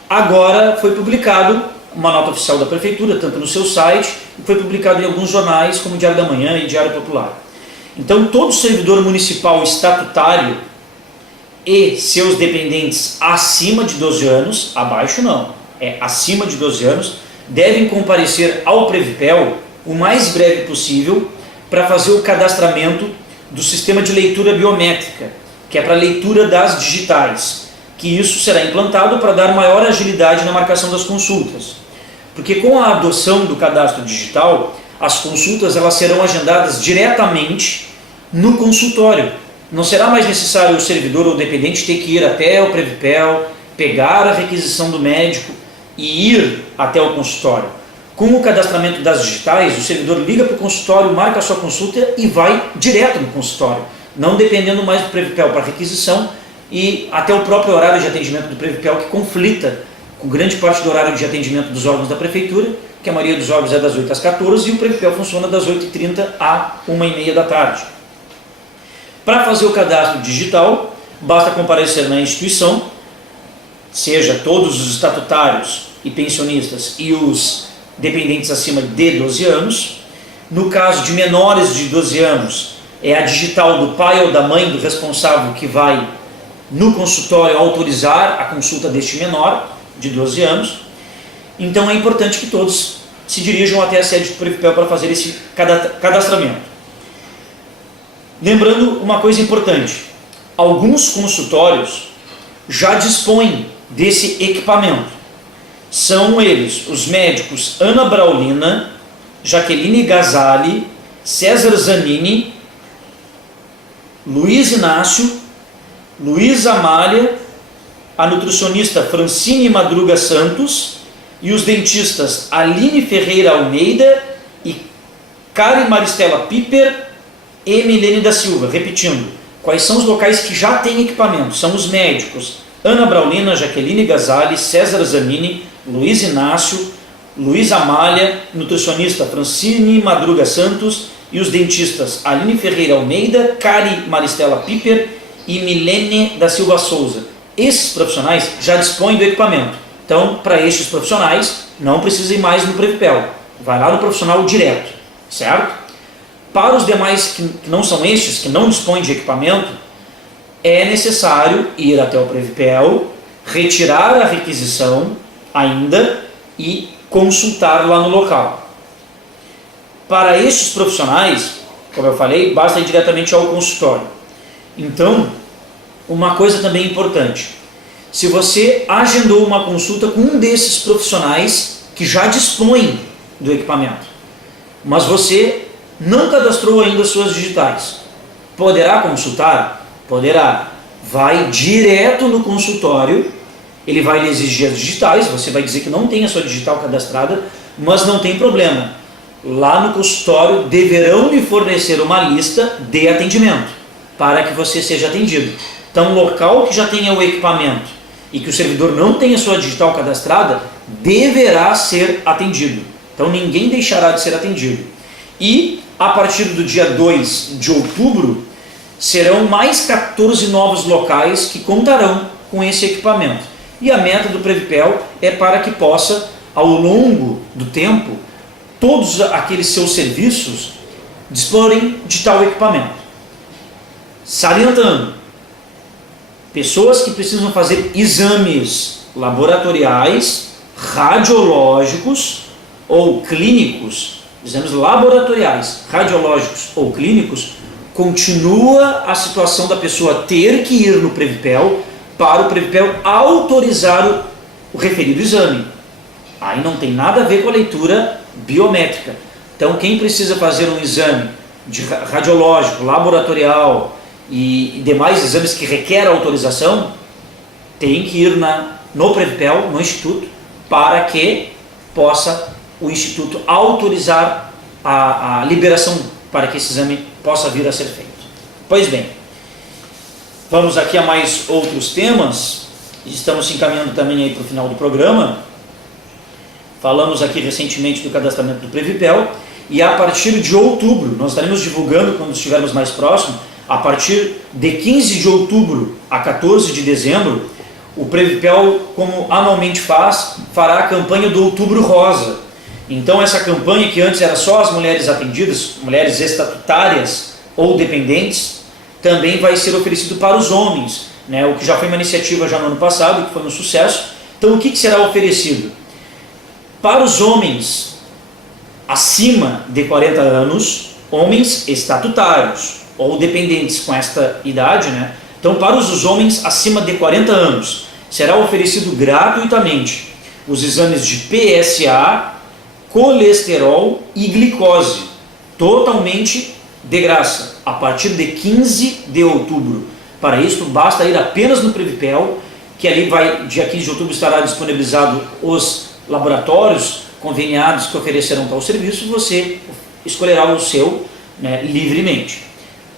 agora foi publicado uma nota oficial da Prefeitura, tanto no seu site, e foi publicado em alguns jornais, como Diário da Manhã e Diário Popular. Então, todo servidor municipal estatutário e seus dependentes acima de 12 anos, abaixo não, acima de 12 anos, devem comparecer ao Previpel o mais breve possível para fazer o cadastramento do sistema de leitura biométrica, que é para a leitura das digitais, que isso será implantado para dar maior agilidade na marcação das consultas. Porque com a adoção do cadastro digital, as consultas elas serão agendadas diretamente no consultório. Não será mais necessário o servidor ou dependente ter que ir até o Previpel, pegar a requisição do médico e ir até o consultório. Com o cadastramento das digitais, o servidor liga para o consultório, marca a sua consulta e vai direto no consultório, não dependendo mais do Previpel para requisição e até o próprio horário de atendimento do Previpel, que conflita com grande parte do horário de atendimento dos órgãos da Prefeitura, que a maioria dos órgãos é das 8 às 14 e o Previpel funciona das 8h30 à 1h30 da tarde. Para fazer o cadastro digital, basta comparecer na instituição, seja todos os estatutários e pensionistas e os dependentes acima de 12 anos. No caso de menores de 12 anos, é a digital do pai ou da mãe do responsável que vai no consultório autorizar a consulta deste menor de 12 anos. Então é importante que todos se dirijam até a sede do Previpel para fazer esse cadastramento. Lembrando uma coisa importante, alguns consultórios já dispõem desse equipamento. São eles os médicos Ana Braulina, Jaqueline Gazali, César Zanini, Luiz Inácio, Luiz Amália, a nutricionista Francine Madruga Santos e os dentistas Aline Ferreira Almeida e Karen Maristela Piper e Milene da Silva. Repetindo, quais são os locais que já têm equipamento? São os médicos Ana Braulina, Jaqueline Gazali, César Zanini, Luiz Inácio, Luiz Amália, nutricionista Francine Madruga Santos e os dentistas Aline Ferreira Almeida, Karen Maristela Piper e Milene da Silva Souza. Esses profissionais já dispõem do equipamento. Então, para estes profissionais, não precisa ir mais no Previpel. Vai lá no profissional direto, certo? Para os demais que não são estes, que não dispõem de equipamento, é necessário ir até o Previpel, retirar a requisição ainda e consultar lá no local. Para estes profissionais, como eu falei, basta ir diretamente ao consultório. Então, uma coisa também importante, se você agendou uma consulta com um desses profissionais que já dispõe do equipamento, mas você não cadastrou ainda suas digitais, poderá consultar? Poderá. Vai direto no consultório, ele vai lhe exigir as digitais, você vai dizer que não tem a sua digital cadastrada, mas não tem problema. Lá no consultório deverão lhe fornecer uma lista de atendimento para que você seja atendido. Então, local que já tenha o equipamento e que o servidor não tenha sua digital cadastrada, deverá ser atendido. Então, ninguém deixará de ser atendido. E, a partir do dia 2 de outubro, serão mais 14 novos locais que contarão com esse equipamento. E a meta do Previpel é para que possa, ao longo do tempo, todos aqueles seus serviços disporem de tal equipamento. Salientando, pessoas que precisam fazer exames laboratoriais, radiológicos ou clínicos, exames laboratoriais, radiológicos ou clínicos, continua a situação da pessoa ter que ir no Previpel para o Previpel autorizar o referido exame. Aí não tem nada a ver com a leitura biométrica. Então, quem precisa fazer um exame de radiológico, laboratorial e demais exames que requer autorização, tem que ir no Previpel, no Instituto, para que possa o Instituto autorizar a liberação para que esse exame possa vir a ser feito. Pois bem, vamos aqui a mais outros temas. Estamos se encaminhando também aí para o final do programa. Falamos aqui recentemente do cadastramento do Previpel e a partir de outubro, nós estaremos divulgando, quando estivermos mais próximos, a partir de 15 de outubro a 14 de dezembro, o Previpel, como anualmente fará a campanha do Outubro Rosa. Então essa campanha, que antes era só as mulheres atendidas, mulheres estatutárias ou dependentes, também vai ser oferecido para os homens, né? O que já foi uma iniciativa já no ano passado, que foi um sucesso. Então o que será oferecido? Para os homens acima de 40 anos, homens estatutários ou dependentes com esta idade, né? Então para os homens acima de 40 anos, será oferecido gratuitamente os exames de PSA, colesterol e glicose, totalmente de graça, a partir de 15 de outubro. Para isso, basta ir apenas no Previpel, que ali vai, dia 15 de outubro, estará disponibilizado os laboratórios conveniados que oferecerão tal serviço, você escolherá o seu, né, livremente.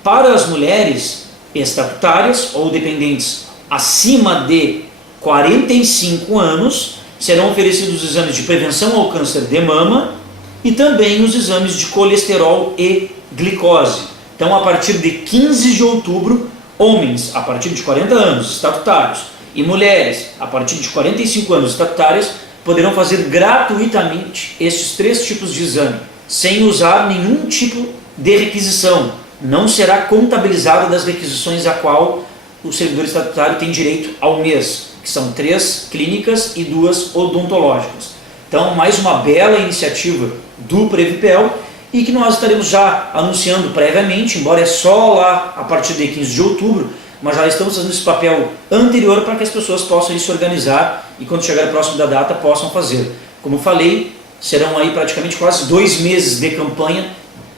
Para as mulheres estatutárias ou dependentes acima de 45 anos, serão oferecidos os exames de prevenção ao câncer de mama e também os exames de colesterol e glicose. Então, a partir de 15 de outubro, homens a partir de 40 anos estatutários e mulheres a partir de 45 anos estatutárias poderão fazer gratuitamente estes 3 tipos de exame, sem usar nenhum tipo de requisição. Não será contabilizado das requisições a qual o servidor estatutário tem direito ao mês, que são 3 clínicas e 2 odontológicas. Então, mais uma bela iniciativa do Previpel e que nós estaremos já anunciando previamente, embora é só lá a partir de 15 de outubro, mas já estamos fazendo esse papel anterior para que as pessoas possam se organizar e quando chegar próximo da data possam fazer. Como falei, serão aí praticamente quase 2 meses de campanha,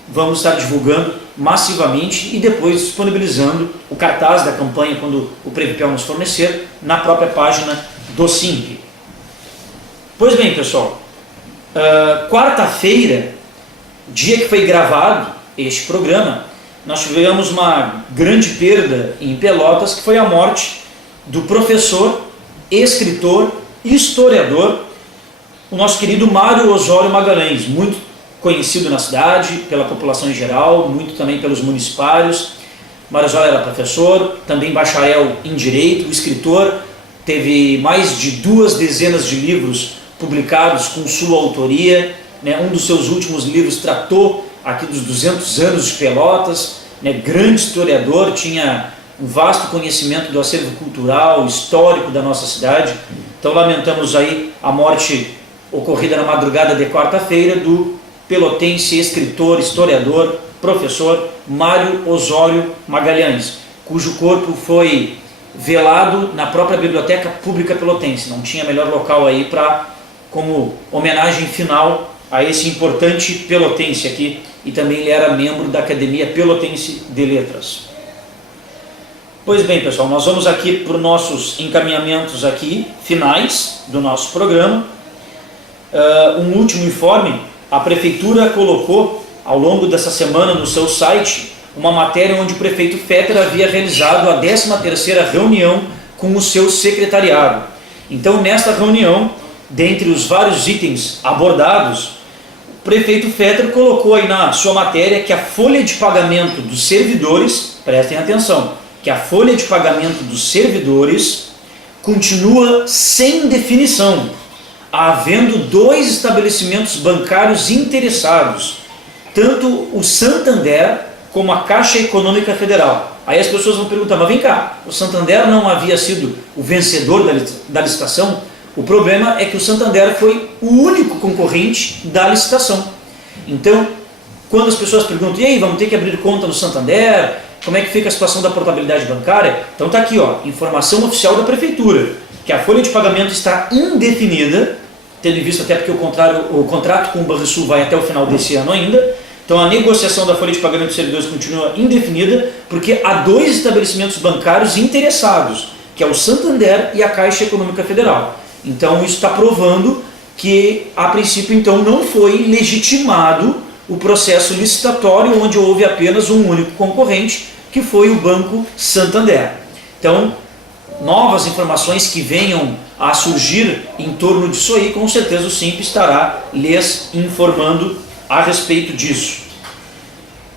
vamos estar divulgando massivamente e depois disponibilizando o cartaz da campanha quando o Previpel nos fornecer na própria página do SIMP. Pois bem, pessoal, quarta-feira, dia que foi gravado este programa, nós tivemos uma grande perda em Pelotas, que foi a morte do professor, escritor, historiador, o nosso querido Mário Osório Magalhães, muito conhecido na cidade, pela população em geral, muito também pelos municipários. Mário Osório era professor, também bacharel em Direito, escritor, teve mais de 2 dezenas de livros publicados com sua autoria, né? Um dos seus últimos livros tratou aqui dos 200 anos de Pelotas, né? Grande historiador, tinha um vasto conhecimento do acervo cultural, histórico da nossa cidade. Então lamentamos aí a morte ocorrida na madrugada de quarta-feira do pelotense, escritor, historiador, professor Mário Osório Magalhães, cujo corpo foi velado na própria Biblioteca Pública Pelotense. Não tinha melhor local aí para, como homenagem final a esse importante pelotense aqui, e também ele era membro da Academia Pelotense de Letras. Pois bem, pessoal, nós vamos aqui para os nossos encaminhamentos aqui, finais do nosso programa. Um último informe: a Prefeitura colocou ao longo dessa semana no seu site uma matéria onde o prefeito Fetter havia realizado a 13ª reunião com o seu secretariado. Então, nesta reunião, dentre os vários itens abordados, o prefeito Fetter colocou aí na sua matéria que a folha de pagamento dos servidores, prestem atenção, que a folha de pagamento dos servidores continua sem definição, havendo 2 estabelecimentos bancários interessados, tanto o Santander como a Caixa Econômica Federal. Aí as pessoas vão perguntar, mas vem cá, o Santander não havia sido o vencedor da licitação? O problema é que o Santander foi o único concorrente da licitação. Então, quando as pessoas perguntam, e aí, vamos ter que abrir conta no Santander? Como é que fica a situação da portabilidade bancária? Então está aqui, ó, informação oficial da Prefeitura, que a folha de pagamento está indefinida, tendo em vista até porque o contrato com o Banrisul vai até o final desse ano ainda. Então a negociação da folha de pagamento dos servidores continua indefinida, porque há 2 estabelecimentos bancários interessados, que é o Santander e a Caixa Econômica Federal. Então isso está provando que, a princípio, então, não foi legitimado o processo licitatório, onde houve apenas um único concorrente, que foi o Banco Santander. Então, novas informações que venham a surgir em torno disso aí, com certeza o SIMP estará lhes informando a respeito disso.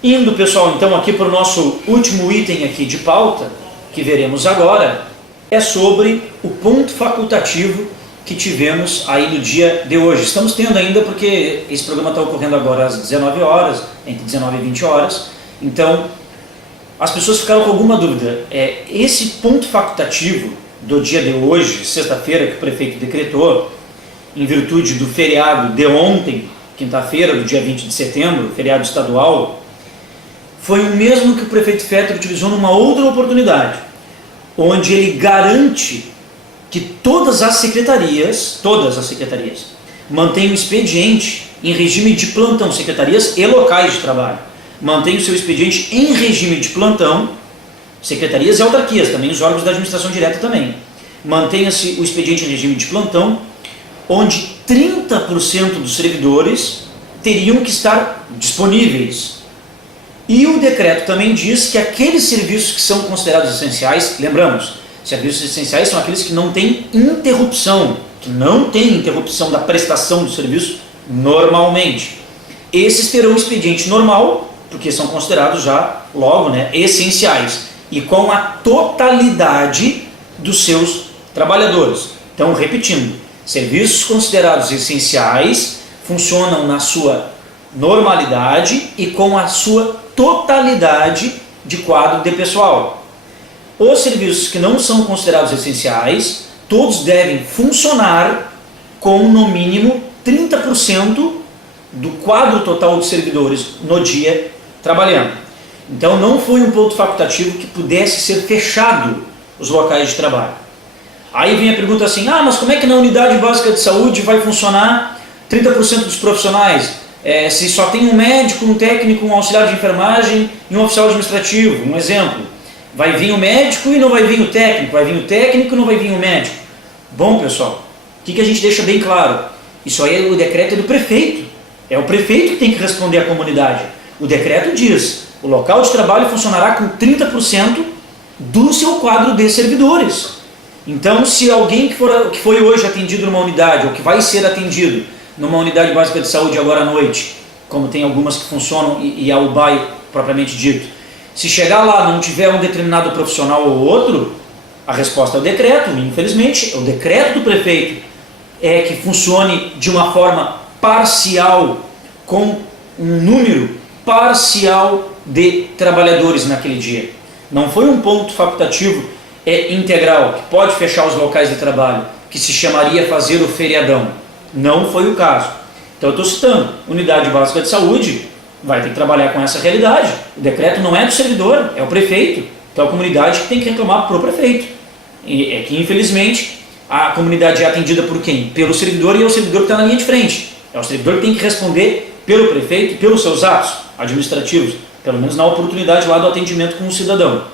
Indo, pessoal, então aqui para o nosso último item aqui de pauta, que veremos agora, é sobre o ponto facultativo que tivemos aí no dia de hoje. Estamos tendo ainda porque esse programa está ocorrendo agora às 19 horas, entre 19 e 20 horas, então as pessoas ficaram com alguma dúvida. Esse ponto facultativo do dia de hoje, sexta-feira, que o prefeito decretou, em virtude do feriado de ontem, quinta-feira, do dia 20 de setembro, feriado estadual, foi o mesmo que o prefeito Fetter utilizou numa outra oportunidade, onde ele garante que todas as secretarias, mantêm o expediente em regime de plantão, secretarias e locais de trabalho, mantêm o seu expediente em regime de plantão, secretarias e autarquias, também os órgãos da administração direta também, mantenha-se o expediente em regime de plantão, onde 30% dos servidores teriam que estar disponíveis. E o decreto também diz que aqueles serviços que são considerados essenciais, lembramos, serviços essenciais são aqueles que não têm interrupção, da prestação do serviço normalmente. Esses terão expediente normal, porque são considerados já, logo, essenciais, e com a totalidade dos seus trabalhadores. Então, repetindo, serviços considerados essenciais funcionam na sua normalidade e com a sua totalidade de quadro de pessoal. Os serviços que não são considerados essenciais, todos devem funcionar com no mínimo 30% do quadro total de servidores no dia trabalhando. Então não foi um ponto facultativo que pudesse ser fechado os locais de trabalho. Aí vem a pergunta assim, mas como é que na unidade básica de saúde vai funcionar 30% dos profissionais? Se só tem um médico, um técnico, um auxiliar de enfermagem e um oficial administrativo, um exemplo. Vai vir o médico e não vai vir o técnico, vai vir o técnico e não vai vir o médico. Bom, pessoal, o que a gente deixa bem claro? Isso aí, o decreto é do prefeito. É o prefeito que tem que responder à comunidade. O decreto diz, o local de trabalho funcionará com 30% do seu quadro de servidores. Então, se alguém que foi hoje atendido numa unidade, ou que vai ser atendido numa unidade básica de saúde agora à noite, como tem algumas que funcionam e a UBAI propriamente dito, se chegar lá não tiver um determinado profissional ou outro, a resposta é o decreto, infelizmente, o decreto do prefeito é que funcione de uma forma parcial, com um número parcial de trabalhadores naquele dia. Não foi um ponto facultativo integral, que pode fechar os locais de trabalho, que se chamaria fazer o feriadão. Não foi o caso. Então eu estou citando, unidade básica de saúde vai ter que trabalhar com essa realidade. O decreto não é do servidor, é o prefeito. Então a comunidade que tem que reclamar para o prefeito. E é que infelizmente a comunidade é atendida por quem? Pelo servidor, e é o servidor que está na linha de frente. É o servidor que tem que responder pelo prefeito, pelos seus atos administrativos, pelo menos na oportunidade lá do atendimento com o cidadão.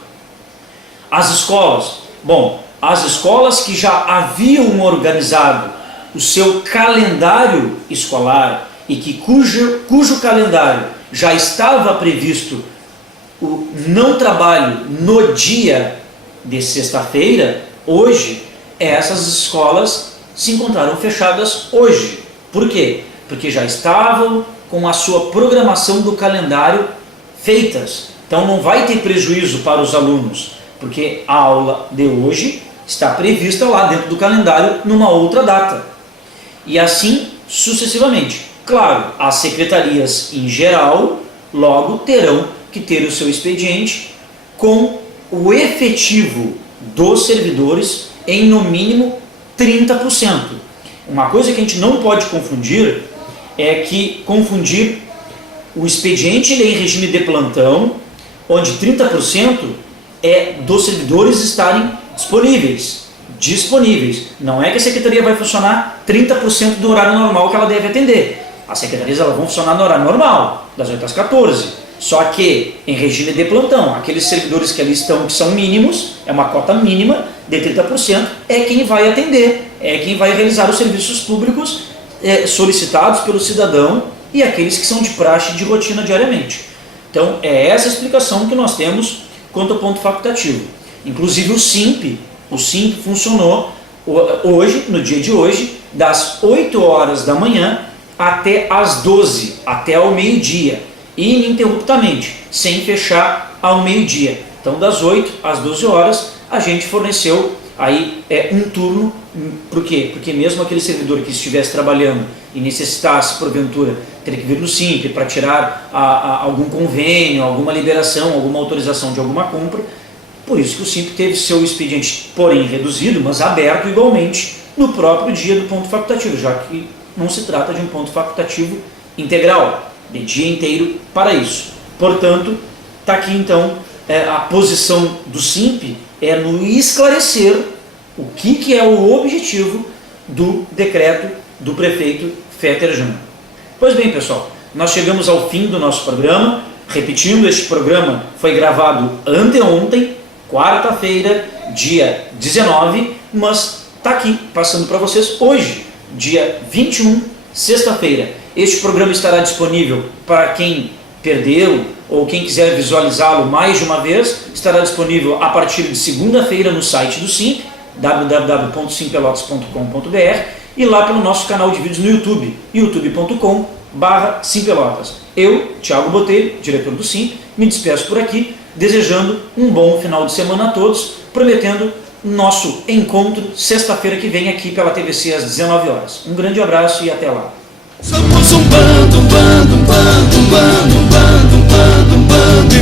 As escolas, as escolas que já haviam organizado o seu calendário escolar e que cujo calendário já estava previsto o não trabalho no dia de sexta-feira, hoje, essas escolas se encontraram fechadas hoje. Por quê? Porque já estavam com a sua programação do calendário feitas. Então não vai ter prejuízo para os alunos, porque a aula de hoje está prevista lá dentro do calendário numa outra data. E assim sucessivamente. Claro, as secretarias em geral logo terão que ter o seu expediente com o efetivo dos servidores em no mínimo 30%. Uma coisa que a gente não pode confundir é que confundir o expediente ele é em regime de plantão, onde 30% é dos servidores estarem disponíveis. Não é que a secretaria vai funcionar 30% do horário normal que ela deve atender. As secretarias elas vão funcionar no horário normal, das 8 às 14. Só que em regime de plantão, aqueles servidores que ali estão, que são mínimos, é uma cota mínima de 30%, é quem vai atender, é quem vai realizar os serviços públicos solicitados pelo cidadão e aqueles que são de praxe de rotina diariamente. Então é essa a explicação que nós temos quanto ao ponto facultativo. Inclusive o SIMP funcionou hoje, no dia de hoje, das 8 horas da manhã até as 12, até ao meio-dia. ininterruptamente, sem fechar ao meio-dia. Então, das 8 às 12 horas, a gente forneceu aí um turno. Por quê? Porque mesmo aquele servidor que estivesse trabalhando e necessitasse, porventura, ter que vir no SIMP para tirar algum convênio, alguma liberação, alguma autorização de alguma compra, por isso que o SIMP teve seu expediente, porém reduzido, mas aberto igualmente no próprio dia do ponto facultativo, já que não se trata de um ponto facultativo integral, de dia inteiro para isso. Portanto, está aqui então a posição do SIMP é no esclarecer o que é o objetivo do decreto do prefeito Fetter Júnior. Pois bem, pessoal, nós chegamos ao fim do nosso programa. Repetindo, este programa foi gravado anteontem, quarta-feira, dia 19, mas está aqui passando para vocês hoje, dia 21, sexta-feira. Este programa estará disponível para quem perdeu ou quem quiser visualizá-lo mais de uma vez. Estará disponível a partir de segunda-feira no site do SIMP, www.simpelotas.com.br, e lá pelo nosso canal de vídeos no YouTube, youtube.com/simpelotas. Eu, Thiago Botelho, diretor do SIMP, me despeço por aqui, desejando um bom final de semana a todos, prometendo nosso encontro sexta-feira que vem aqui pela TVC às 19 horas. Um grande abraço e até lá. Somos um bando, bando, bando, bando, bando, bando, bando.